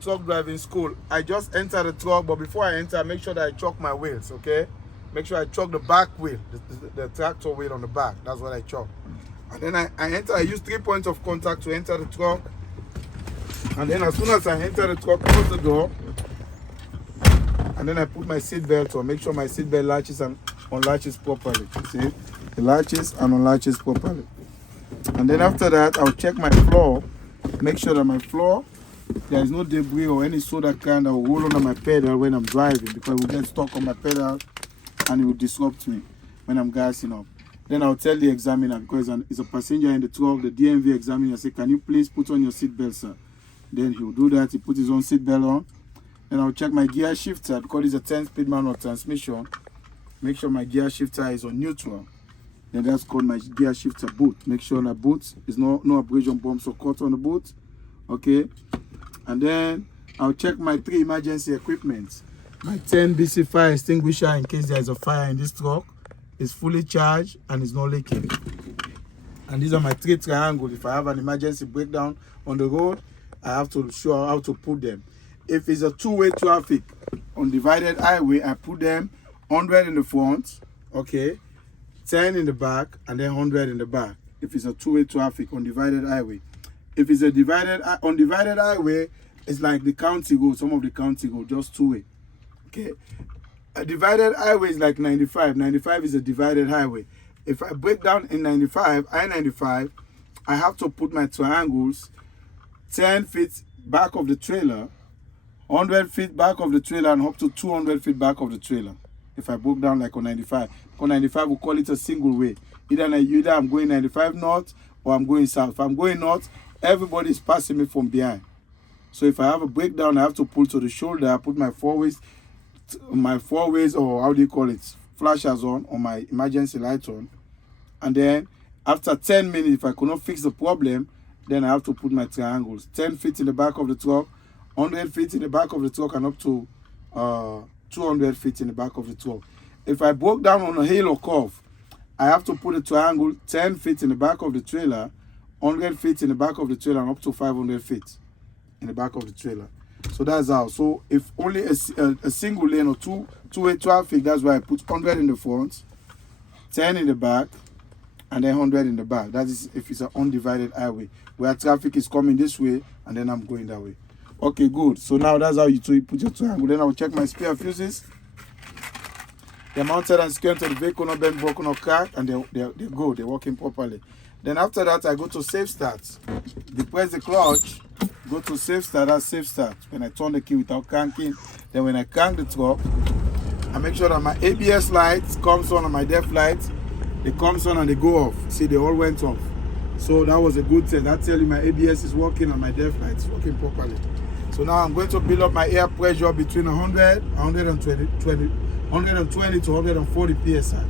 Truck driving school. I just enter the truck, but before I enter, make sure that I choke my wheels, okay? Make sure I choke the back wheel, the tractor wheel on the back. That's what I choke. And then I enter, I use 3 points of contact to enter the truck. And then as soon as I enter the truck, close the door. And then I put my seat belt on. Make sure my seat belt latches and unlatches properly. See? It latches and unlatches properly. And then after that, I'll check my floor. Make sure that my floor, there is no debris or any soda can that will roll under my pedal when I'm driving, because it will get stuck on my pedal and it will disrupt me when I'm gassing up. Then I'll tell the examiner, because it's a passenger in the truck, the DMV examiner, say, can you please put on your seatbelt, sir? Then he'll do that. He put his own seatbelt on. Then I'll check my gear shifter, because it's a 10-speed manual transmission. Make sure my gear shifter is on neutral. Then that's called my gear shifter boot. Make sure that boot is no abrasion bumps or cut on the boot. Okay. And then I'll check my 3 emergency equipment. My 10 BC fire extinguisher, in case there is a fire in this truck, is fully charged and is not leaking. And these are my 3 triangles. If I have an emergency breakdown on the road, I have to show how to put them. If it's a two-way traffic on divided highway, I put them 100 in the front, okay, 10 in the back, and then 100 in the back. If it's a two-way traffic on divided highway. If it's a divided highway, it's like the county road. Some of the county road just two-way. Okay. A divided highway is like 95. 95 is a divided highway. If I break down in 95, I-95, I have to put my triangles 10 feet back of the trailer, 100 feet back of the trailer, and up to 200 feet back of the trailer. If I broke down like on 95. On 95, we call it a single way. Either I'm going 95 north or I'm going south. If I'm going north, everybody is passing me from behind. So if I have a breakdown, I have to pull to the shoulder. I put my four ways, or how do you call it, flashers on my emergency light on. And then after 10 minutes, if I could not fix the problem, then I have to put my triangles 10 feet in the back of the truck, 100 feet in the back of the truck, and up to 200 feet in the back of the truck. If I broke down on a hill or curve, I have to put a triangle 10 feet in the back of the trailer, 100 feet in the back of the trailer, and up to 500 feet in the back of the trailer. So that's how. So if only a single lane or two-way traffic, that's why I put 100 in the front, 10 in the back, and then 100 in the back. That is if it's an undivided highway where traffic is coming this way and then I'm going that way. Okay, good. So now that's how you put your triangle. Then I'll check my spare fuses. They're mounted and secured to the vehicle, not bent, broken, or cracked, and they're good. They're working properly. Then after that, I go to safe start. Depress the clutch, go to safe start. That's safe start. When I turn the key without cranking, then when I crank the truck, I make sure that my ABS lights comes on and my def lights, they comes on and they go off. See, they all went off. So that was a good thing. That tells you my ABS is working and my def lights is working properly. So now I'm going to build up my air pressure between 120 to 140 psi.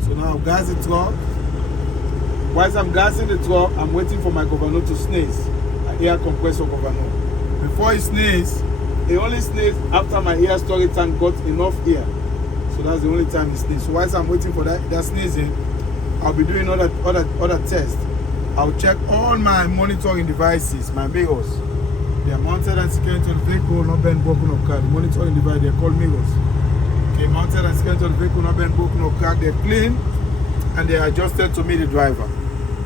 So now I'll gas the truck. Whilst I'm gassing the truck, I'm waiting for my governor to sneeze, an air compressor governor. Before he sneezes, he only sneezes after my air storage tank got enough air. So that's the only time he sneezes. So whilst I'm waiting for that sneezing, I'll be doing other tests. I'll check all my monitoring devices, my mirrors. They are mounted and secured to the vehicle, not bent, broken, or cracked. The monitoring device, they're called mirrors. Okay, mounted and secured to the vehicle, not bent, broken, or cracked. They're clean and they're adjusted to me, the driver.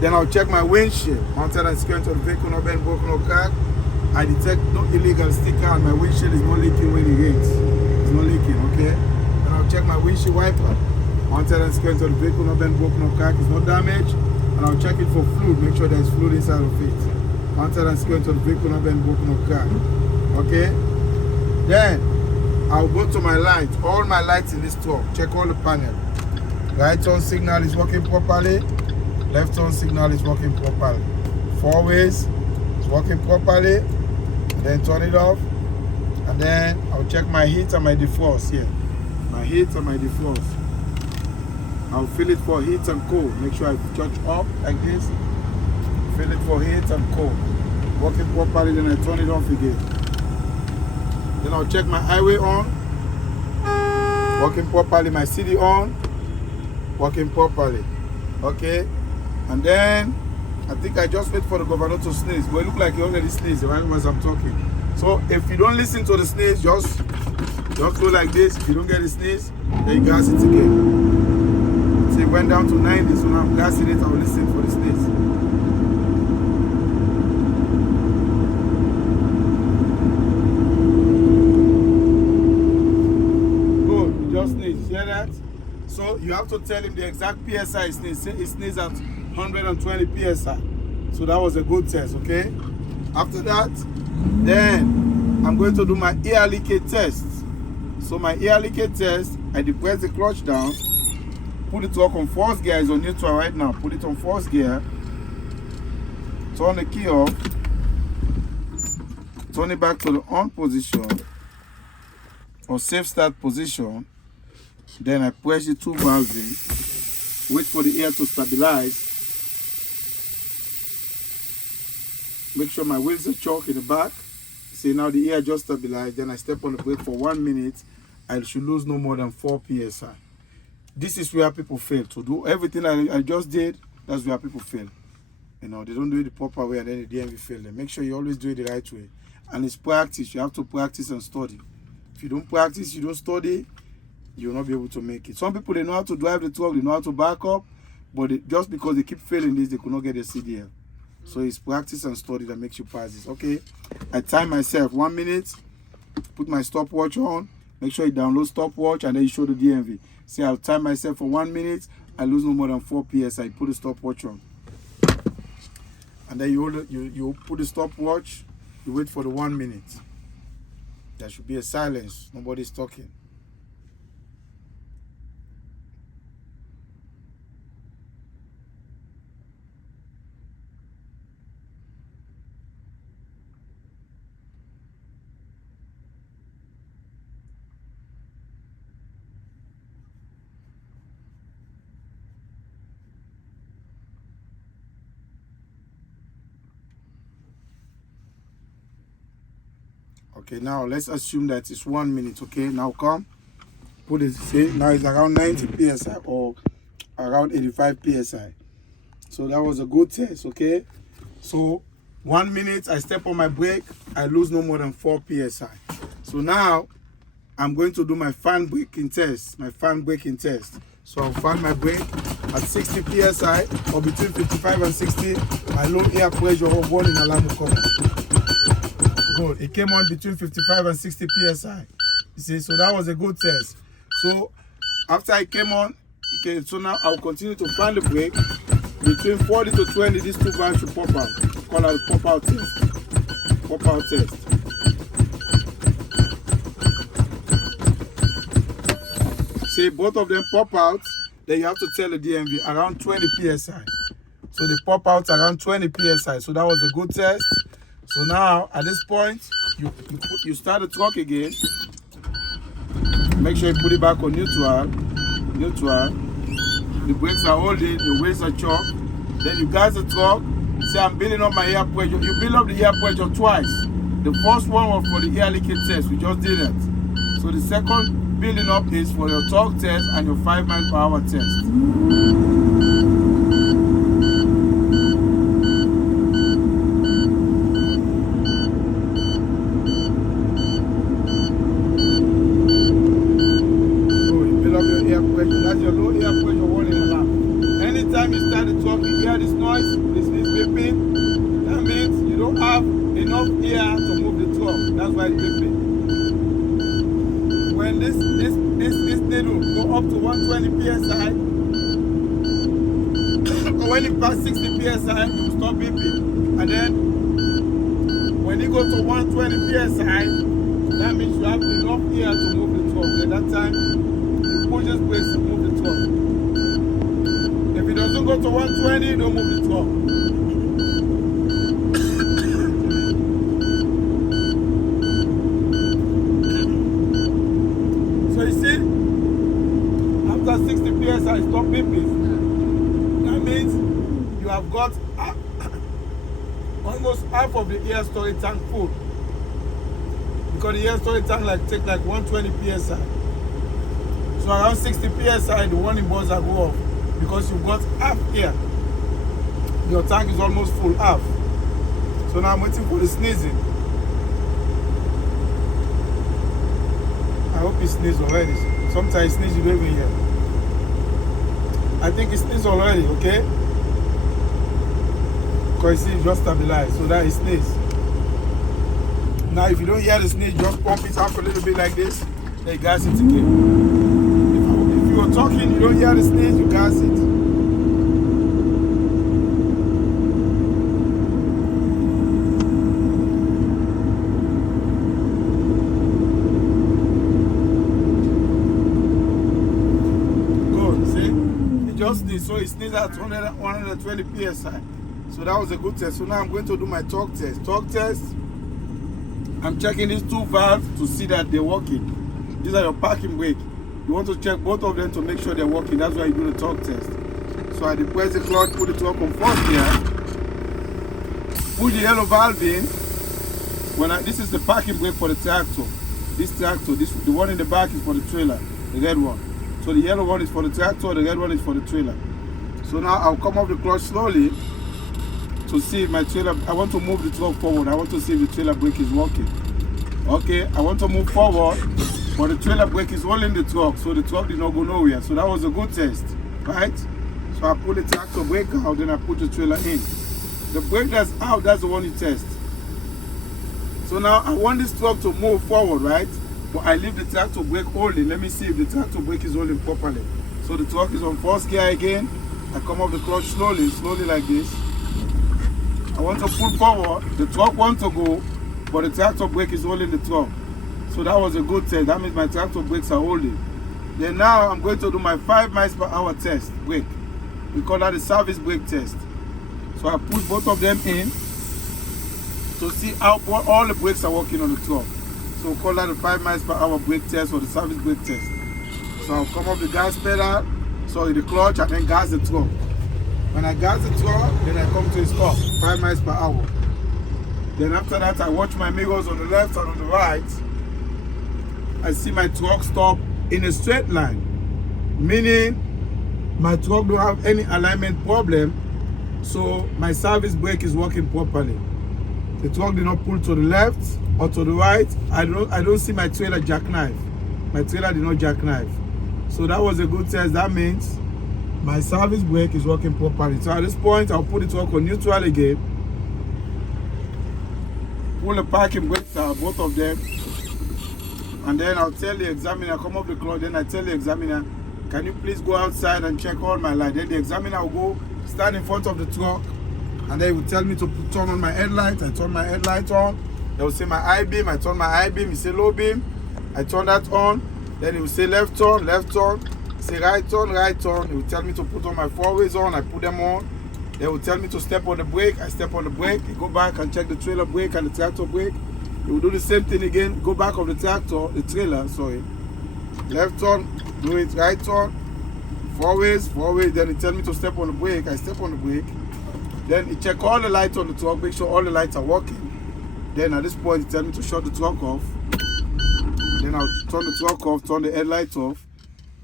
Then I'll check my windshield, mounted and secured to the vehicle, not bent, broken, or cracked. I detect no illegal sticker and my windshield is not leaking when it rains. It's not leaking, okay? Then I'll check my windshield wiper, mounted and secured to the vehicle, not bent, broken, or cracked. It's not damaged. And I'll check it for fluid, make sure there's fluid inside of it. Mounted and secured to the vehicle, not bent, broken, or cracked. Okay? Then I'll go to my lights, all my lights in this truck, check all the panel. Right turn signal is working properly, left turn signal is working properly. Four ways is working properly, then turn it off. And then I'll check my heat and my defrost here. My heat and my defrost. I'll feel it for heat and cold. Make sure I touch up like this. Feel it for heat and cold. Working properly, then I turn it off again. Then I'll check my highway on. Working properly. My CD on. Working properly. Okay? And then I think I just wait for the governor to sneeze. But it look like he already sneezed right as I'm talking. So if you don't listen to the sneeze, just go like this. If you don't get the sneeze, then you gas it again. See, it went down to 90, so now I'm gassing it. I'll listen for the sneeze. Good, you just sneeze. Hear that? So you have to tell him the exact PSI sneeze. It sneezed at 120 PSI. So that was a good test, okay? After that, then I'm going to do my air leakage test. So my air leakage test, I depress the clutch down, put the torque on first gear, it's on neutral right now. Put it on first gear, turn the key off, turn it back to the on position or safe start position. Then I press the two valves in, wait for the air to stabilize. Make sure my wheels are choke in the back. See, now the air just stabilized. Then I step on the brake for 1 minute. I should lose no more than 4 PSI. This is where people fail. To do everything I just did, that's where people fail. You know, they don't do it the proper way and then the DMV fail them. Make sure you always do it the right way. And it's practice. You have to practice and study. If you don't practice, you don't study, you'll not be able to make it. Some people, they know how to drive the truck, they know how to back up, but just because they keep failing this, they could not get their CDL. So it's practice and study that makes you pass this. Okay, I time myself 1 minute, put my stopwatch on, make sure you download stopwatch and then you show the DMV. See, I'll time myself for 1 minute, I lose no more than 4 PSI. Put the stopwatch on. And then you put the stopwatch, you wait for the 1 minute. There should be a silence, nobody's talking. Okay, now let's assume that it's 1 minute. Okay, now come, put it, see, now it's around 90 PSI or around 85 PSI. So that was a good test, okay? So 1 minute, I step on my brake, I lose no more than 4 PSI. So now I'm going to do my fan braking test, So I'll fan my brake at 60 PSI or between 55 and 60, my low air pressure of warning alarm will come on. Good. It came on between 55 and 60 PSI. You see, so that was a good test. So after I came on, okay, so now I'll continue to fan the brake. Between 40 to 20, these two valves should pop out. Call out pop out test. Pop out test. See, both of them pop out. Then you have to tell the DMV around 20 PSI. So they pop out around 20 PSI. So that was a good test. So now, at this point, you start the truck again. Make sure you put it back on neutral. The brakes are holding, the wheels are chopped. Then you gas the truck. Say, I'm building up my air pressure. You build up the air pressure twice. The first one was for the air leakage test. We just did it. So the second building up is for your torque test and your 5 miles per hour test. That's your low air pressure warning alarm. Anytime you start the truck, you hear this noise, this is beeping. That means you don't have enough air to move the truck. That's why it's beeping. When this needle go up to 120 PSI, or when it passes 60 PSI, it will stop beeping. And then when you go to 120 PSI, that means you have enough air to move the truck. At that time, push this brakes and move the truck. If it doesn't go to 120, don't move the truck. So you see, after 60 PSI, stop beeping. That means you have got almost half of the air storage tank full. Because the air storage tank take like 120 PSI. So around 60 PSI, the warning buzzer go off because you've got half air. Your tank is almost full, half. So now I'm waiting for the sneezing. it sneezed already. Sometimes it sneezes, you don't even hear. I think it sneezed already, okay? Because it's just stabilized, so that is sneeze. Now, if you don't hear the sneeze, just pump it up a little bit like this, then you gas it again. If you are talking, you don't hear the sneeze, you gas it. So it sneezed at 120 psi. So that was a good test. So now I'm going to do my torque test. Torque test, I'm checking these two valves to see that they're working. These are your parking brake. You want to check both of them to make sure they're working. That's why you do the torque test. So I depress the clutch, put the torque on first gear, put the yellow valve in. This is the parking brake for the tractor. This tractor, the one in the back is for the trailer, the red one. So the yellow one is for the tractor, the red one is for the trailer. So now I'll come off the clutch slowly to see if my trailer, I want to move the truck forward. I want to see if the trailer brake is working. Okay, I want to move forward, but the trailer brake is holding the truck, so the truck did not go nowhere. So that was a good test, right? So I pull the tractor brake out, then I put the trailer in. The brake that's out, that's the one you test. So now I want this truck to move forward, right? But I leave the tractor brake holding. Let me see if the tractor brake is holding properly. So the truck is on first gear again. I come off the clutch slowly like this. I want to pull forward. The truck wants to go, but the tractor brake is holding the truck. So that was a good test. That means my tractor brakes are holding. Then now I'm going to do my 5 miles per hour test brake. We call that the service brake test. So I put both of them in to see how all the brakes are working on the truck. So we'll call that the 5 miles per hour brake test or the service brake test. So I'll come off the gas pedal, sorry, the clutch, and then gas the truck. When I gas the truck, then I come to a stop, 5 miles per hour. Then after that, I watch my mirrors on the left and on the right. I see my truck stop in a straight line, meaning my truck don't have any alignment problem, so my service brake is working properly. The truck did not pull to the left or to the right. I don't see my trailer jackknife. My trailer did not jackknife. So that was a good test. That means my service brake is working properly. So at this point, I'll put the truck on neutral again. Pull the parking brakes out, both of them. And then I'll tell the examiner, come off the clutch. Then I tell the examiner, can you please go outside and check all my lights? Then the examiner will go stand in front of the truck. And they will tell me to turn on my headlight. I turn my headlight on. They will say my high beam. I turn my high beam. He say low beam. I turn that on. Then he will say left turn, left turn. Say right turn, right turn. He will tell me to put on my 4-ways on. I put them on. They will tell me to step on the brake. I step on the brake. He go back and check the trailer brake and the tractor brake. He will do the same thing again. Go back of the tractor, the trailer, sorry. Left turn, do it, right turn. 4-ways, 4-ways. Then he tell me to step on the brake. I step on the brake. Then he check all the lights on the truck, make sure all the lights are working. Then at this point, he tell me to shut the truck off. Then I'll turn the truck off, turn the headlights off.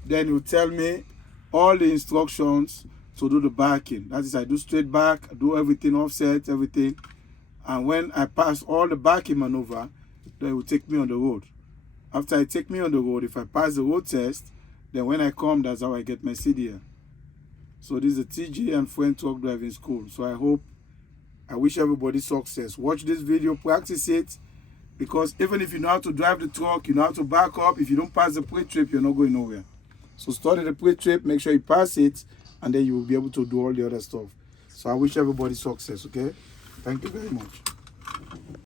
Then he'll tell me all the instructions to do the backing. That is, I do straight back, I do everything offset, everything. And when I pass all the backing maneuver, then he will take me on the road. After I take me on the road, if I pass the road test, then when I come, that's how I get my CDL. So this is a TJ and Friend Truck Driving School. So I wish everybody success. Watch this video, practice it, because even if you know how to drive the truck, you know how to back up, if you don't pass the pre-trip, you're not going nowhere. So study the pre-trip, make sure you pass it, and then you will be able to do all the other stuff. So I wish everybody success, okay? Thank you very much.